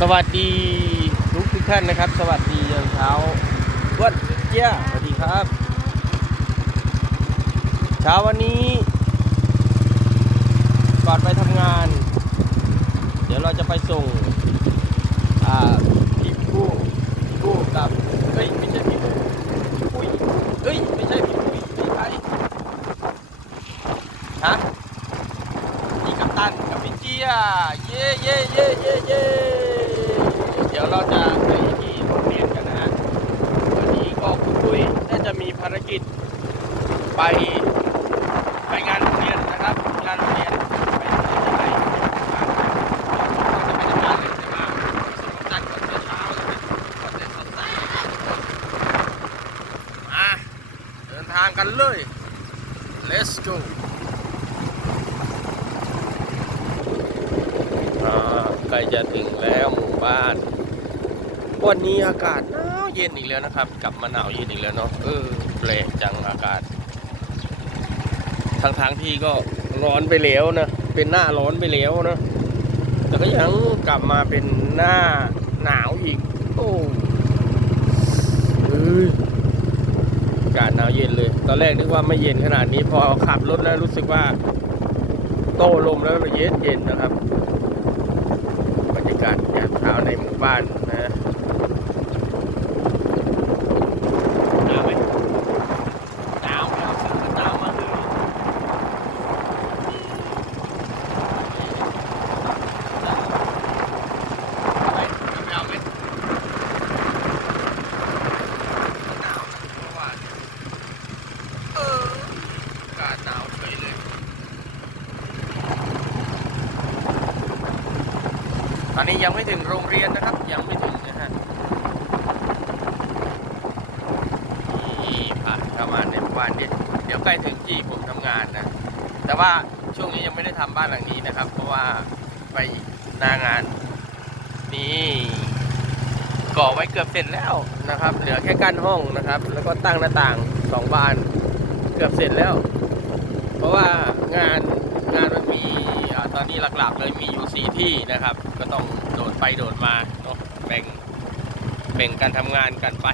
สวัสดีทุกทุกท่านนะครับ สวัสดียามเช้าวันเจ้าสวัสดีครับ เช้าวันนี้ก่อนไปทำงาน เดี๋ยวเราจะไปส่ง อ่าพี่กู้พี่กู้กับเฮ้ยไม่ใช่พี่กู้พี่ปุ้ยเฮ้ยไม่ใช่พี่ปุ้ยพี่ใครฮะพี่กัปตันกับพี่เจียเย่เย่เย่เย่เย่เดี๋ยวเราจะไปที่โรงเรียนกันนะฮะวันนี้ก็คุณปุ้ยน่าจะมีภารกิจ ไปไปงานโรงเรียนนะครับ งานโรงเรียนไปที่ไหนจะไปทำงานเลยแต่ว่าจัดก่อนแต่เช้านะครับก่อนแต่สดใสมาเดินทางกันเลย let's go ใกล้จะถึงแล้วหมู่บ้าน วันนี้อากาศหนาวเย็นอีกแล้วนะครับ กลับมาหนาวเย็นอีกแล้วเนาะเออแปลกจังอากาศ ทางทางๆที่ก็ร้อนไปแล้วนะเป็นหน้าร้อนไปแล้วนะแต่ก็ยังกลับมาเป็นหน้าหนาวอีก โอ้เอ้ยอากาศหนาวเย็นเลย ตอนแรกนึกว่าไม่เย็นขนาดนี้พอขับรถแล้วรู้สึกว่า โต้ลมแล้วมันเย็นเย็นนะครับบรรยากาศยามเช้าในหมู่บ้านนะหนาวไหมหนาวแล้วรู้สึกหนาวมากเลย ไปไม่เอาไหมหนาวนะเมื่อวานเอออากาศหนาวเฉยเลย ตอ นี้ยังไม่ถึงโรงเรียนนะครับ ยังไม่ถึงนะฮะนี่ผ่านเข้ามาในหมู่บ้านเดี๋ยวเดี๋ยวใกล้ถึงที่ผมทำงานนะ แต่ว่าช่วงนี้ยังไม่ได้ทำบ้านหลังนี้นะครับ เพราะว่าไปหน้างาน นี่ก่อไว้เกือบเสร็จแล้วนะครับ เหลือแค่กั้นห้องนะครับ แล้วก็ตั้งหน้าต่างสองบาน เกือบเสร็จแล้ว เพราะว่างานงานมันมี หลักๆเลยมีอยู่สี่ที่นะครับ ก็ต้องโดดไปโดดมาเนาะแบ่งแบ่งกันทำงานกันไป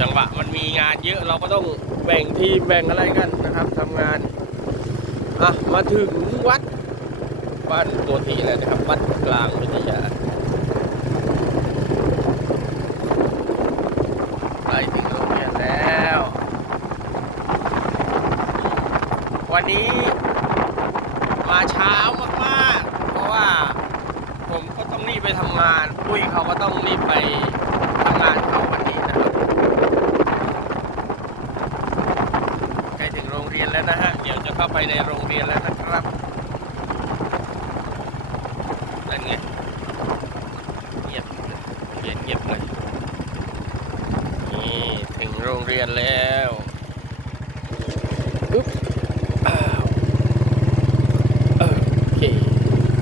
จังหวะมันมีงานเยอะเราก็ต้องแบ่งทีมแบ่งอะไรกันนะครับทำงานอะมาถึงวัดบ้านตัวทีแล้วนะครับ วัดกลางวิทยาไปถึงโรงเรียนแล้ว วันนี้ มาเช้ามากๆ เพราะว่าผมก็ต้องรีบไปทำงานปุ้ยเขาก็ต้องรีบไปทำงานเขาวันนี้นะครับใกล้ถึงโรงเรียนแล้วนะฮะเดี๋ยวจะเข้าไปในโรงเรียนแล้วนะครับนั่นไงเงียบเงียบเงียบเลยนี่ถึงโรงเรียนแล้วปึ๊บอ้าวโอเค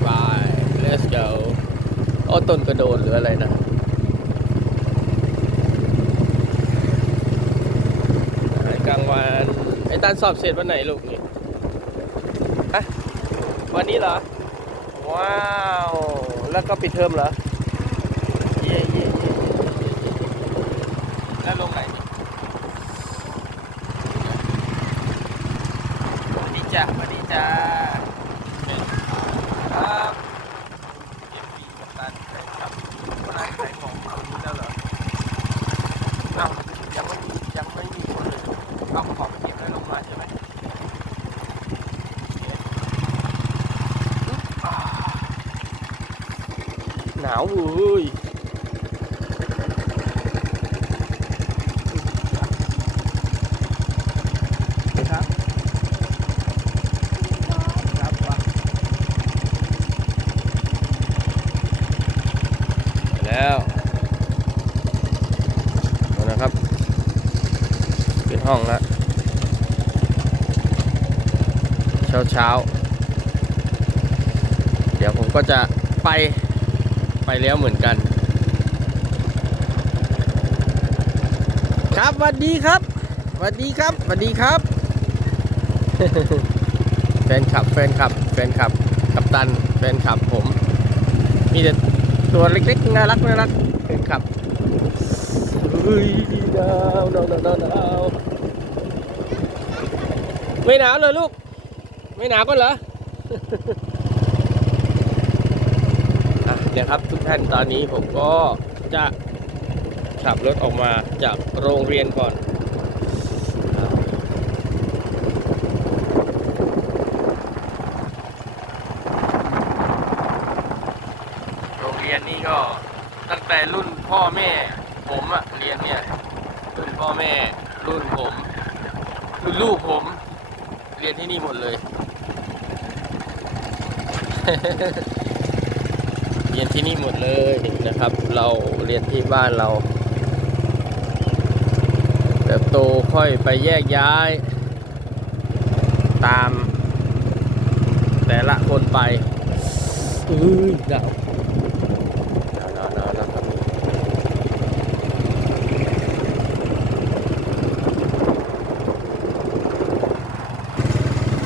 บาย let's go โอ้ต้นกระโดดหรืออะไรนะกลางวันไอ้ตันสอบเสร็จวันไหนลูกนี่ฮะวันนี้เหรอ ว้าว แล้วก็ปิดเทอมเหรอ เย่เย่เย่แล้วลงไหนวัสดีจ้ะสวัสดีจ้าครับเอ็มพีกับตันครับร้านขายของเอาอยู่แล้วเหรอ เอ้ายังไม่มียังไม่มีคนเลยเอาของไปเก็บแล้วลงมาใช่ไหมอ่า หนาวเว้ยครับครับวะไปแล้วเอานะครับ เป็นห้องแล้วเช้าเช้าๆเดี๋ยวผมก็จะไปไป แล้วเหมือนกัน ครับสวัสดีครับสวัสดีครับสวัสดีครับ แฟนคลับแฟนคลับ แฟนคลับ กัปตันแฟนคลับผม มีแต่ตัวเล็กๆน่ารักน่ารักเห็นขับเฮ้ยหนาวหนาวหนาวหนาวไม่หนาวเลยลูก ไม่หนาวก็เหรอ อะครับ ทุกท่านตอนนี้ผมก็จะขับรถออกมาจากโรงเรียนก่อนโรงเรียนนี่ก็ตั้งแต่รุ่นพ่อแม่ผมอะเรียนเนี่ยรุ่นพ่อแม่รุ่นผมรุ่นลูกผมเรียนที่นี่หมดเลย เรียนที่นี่หมดเลยนะครับ เราเรียนที่บ้านเราเติบโตค่อยไปแยกย้าย ตาม แต่ละคนไปอุ้ยหนาวหนาวหนาวหนาวครับ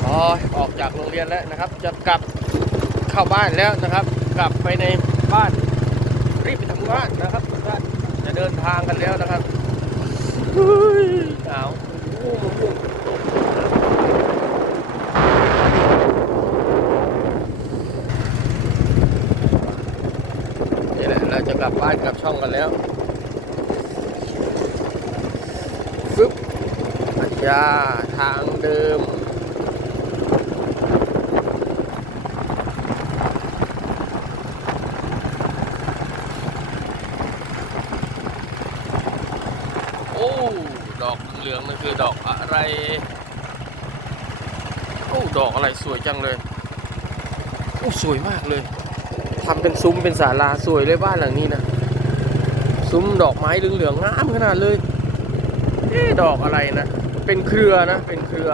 อ๋อออกจากโรงเรียนแล้วนะครับ จะกลับเข้าบ้านแล้วนะครับ กลับไปในบ้านรีบไปทำงานนะครับท่านจะเดินทางกันแล้วนะครับหนาวนี่แหละเราจะกลับบ้านกลับช่องกันแล้วฟึบอาจาทางเดิม โอ้ ดอก เหลืองนั่นคือดอกอะไร โอ้ดอกอะไรสวยจังเลย โอ้สวยมากเลยทำเป็นซุ้มเป็นศาลาสวยเลยบ้านหลังนี้นะ ซุ้มดอกไม้เหลืองๆงามขนาดเลยเอ๊ดอกอะไรนะ เป็นเครือนะ เป็นเครือ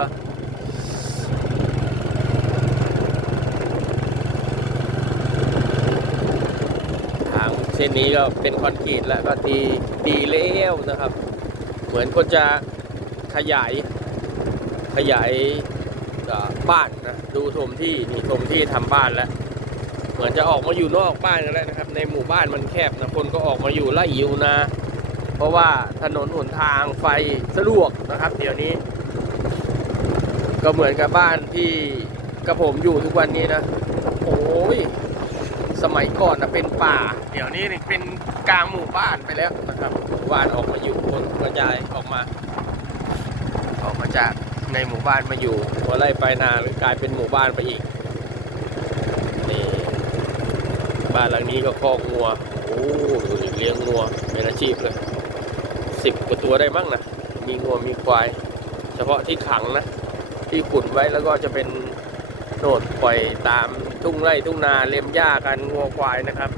ทางเส้นนี้ก็เป็นคอนกรีตแล้วก็ดีดีแล้วนะครับ เหมือนคนจะ ขยายขยายบ้านนะดูถมที่นี่ถมที่ทำบ้านแล้วเหมือนจะออกมาอยู่นอกบ้านกันแล้วนะครับ ในหมู่บ้านมันแคบนะคนก็ออกมาอยู่ไล่อยู่นะเพราะว่าถนนหนทางไฟสะดวกนะครับ เดี๋ยวนี้ ก็เหมือนกับบ้านที่กระผมอยู่ทุกวันนี้นะโอ้ยสมัยก่อนนะเป็นป่า เดี๋ยวนี้นี่เป็นกลางหมู่บ้านไปแล้วนะครับหมู่บ้านออกมาอยู่คนกระจายออกมา ออกมาจากในหมู่บ้านมาอยู่หัวไร่ปลานาหรือกลายเป็นหมู่บ้านไปอีกนี่บ้านหลังนี้ก็คอกงัวโอ้ดูดิเลี้ยงงัวเป็นอาชีพเลยสิบกว่าตัวได้มั้งนะมีงัวมีควาย เฉพาะที่ขังนะที่ขุนไว้แล้วก็จะเป็นโหนดปล่อยตามทุ่งไร่ทุ่งนาเลี้ยมหญ้ากันงัวควายนะครับ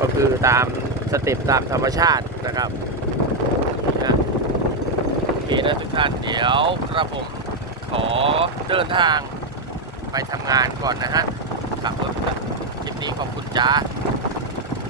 ก็คือตามสเต็ปตามธรรมชาตินะครับ โอเคนะทุกท่านเดี๋ยวกระผมขอเดินทางไปทำงานก่อนนะฮะขับรถคลิปนี้ขอบคุณจ้า